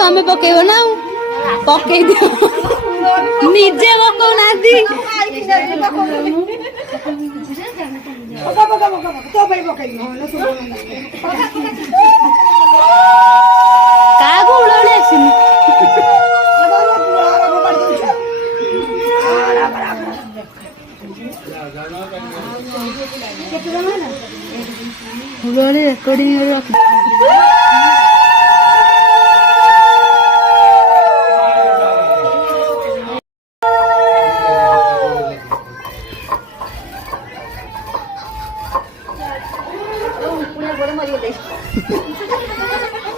ତମେ ପକେଇବ ନା ଆଉ ପକେଇ ଦିଅ ନିଜେ ପକଉନାହାନ୍ତି କାହାକୁ ଉଡ଼ାଉଳି ଆସିନି ରେକର୍ଡିଂ